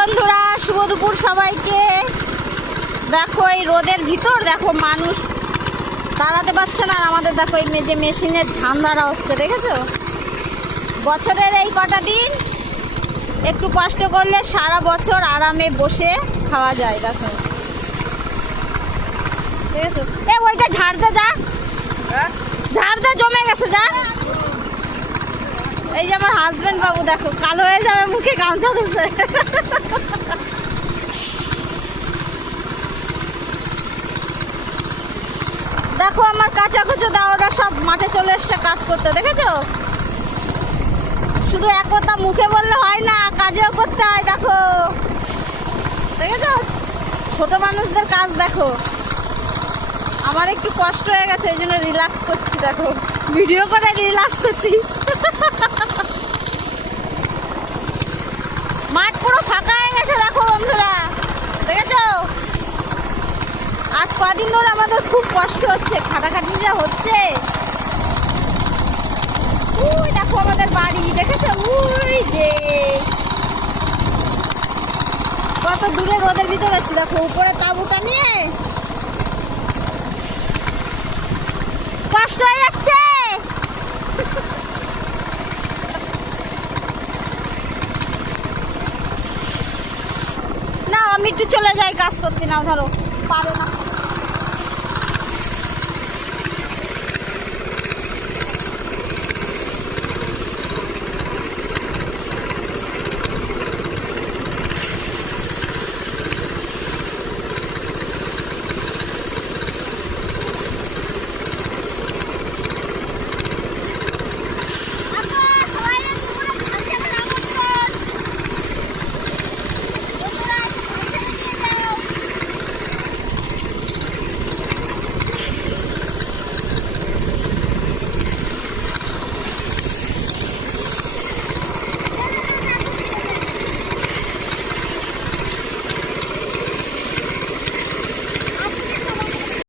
বন্ধুরা, শুভ দুপুর সবাইকে। দেখো এই রোদের ভিতর, দেখো মানুষ দাঁড়াতে পারছে না। আর আমাদের দেখো এই যে মেশিনের ঝান্ডারা হচ্ছে, দেখেছ? বছরের এই কটা দিন একটু কষ্ট করলে সারা বছর আরামে বসে খাওয়া যায়, দেখো। দেখেছ এ, ওইটা ঝাড়তে যা ঝাড়তে জমে গেছে যা এই যে আমার হাজবেন্ড বাবু, দেখো, কালো হয়ে যাবে মুখে গামছা দিচ্ছে দেখো আমার কাঁচা কুচো দাওয়াটা সব মাঠে চলে এসছে কাজ করতে, দেখেছ? শুধু এক কথা মুখে বললে হয় না, কাজেও করতে হয়, দেখো। দেখেছ? ছোট মানুষদের কাজ দেখো। আমার একটু কষ্ট হয়ে গেছে, এই জন্য রিল্যাক্স করছি, দেখো। ভিডিও করে রিল্যাক্স করছি মাঠ পুরো ফাঁকা হয়ে গেছে দেখো বন্ধুরা। দেখেছ? আজ কদিন ধরে আমাদের খুব কষ্ট হচ্ছে খাটাখাটি যা হচ্ছে। উই, দেখো আমাদের বাড়ি, দেখেছ? উই যে। কত দূরে রোদের ভিতরে আছি, দেখো, উপরে তাঁবুটা নিয়ে কষ্ট হয়ে যাচ্ছে না আমি একটু চলে যায় কাজ করতে না ধরো পারো না।